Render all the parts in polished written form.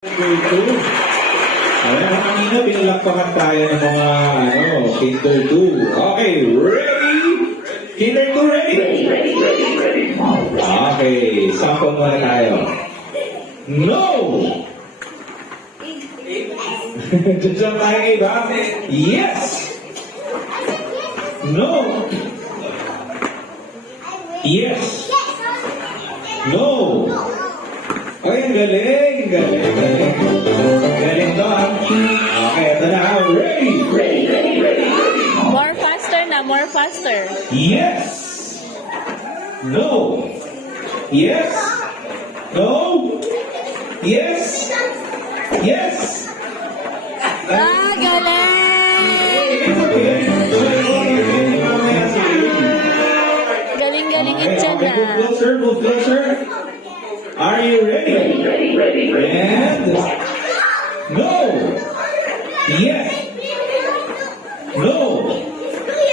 Grade 2. Alam mo, kanina binalakpakan tayo ng mga, Kinder 2. Okay, ready? Kinder 2, ready? Okay, sample muna tayo. No! Diyan tayo, Abe, ha? Yes! No! Yes! No! Ay, ang galing! Galing, galing. Galing doon. Okay, ito na. Ready? More faster na, more faster. Yes! No! Yes! No! Yes! Yes! Ah, galing! Galing-galing itchan na. Move closer, move closer. Are you ready? And no. Yes. No.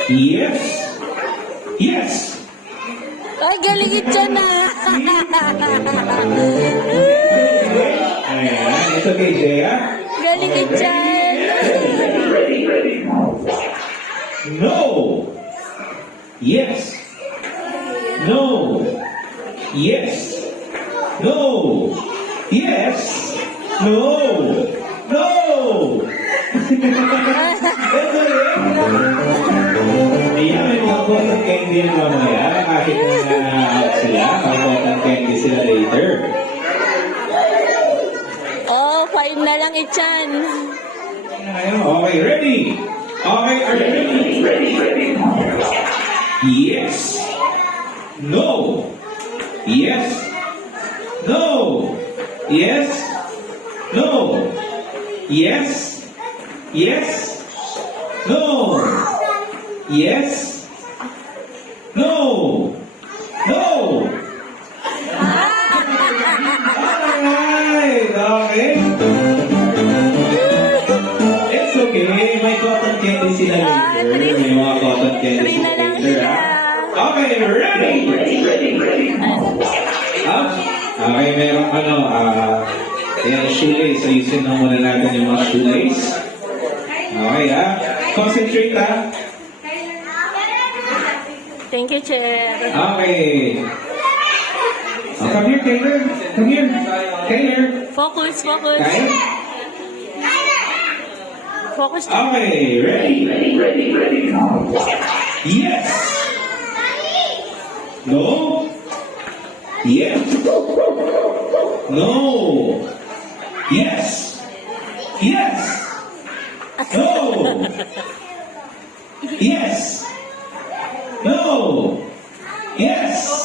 Yes. Yes. Ay, galing itchan na. Ayan, it's okay, Jaya. Galing itchan. No. Yes. No. Yes. No. Yes. No. No. Ayan, may mga bottle candy yan mamaya. Kahit na sila, mga bottle candy sila later. Oh, 5 na lang itchan. Okay, ready? Okay, are you ready? Yes. No. Yes. No. Yes. No. Yes. Yes. No. Yes. No. No. Alright. Okay. It's okay. May cotton candy sila later. May mga cotton candy Three na sila lang later. sila. Okay, ready? Okay, merong yung shoelace. Ayusin na muna natin yung mga shoelace. Okay, concentrate, Thank you, Chair. Okay. Oh, come here, Taylor. Come here. Taylor. Focus, focus. Kaya? Focus. Okay, ready? Yes. No. Yes. No. Yes. Yes. No. Yes. No. Yes.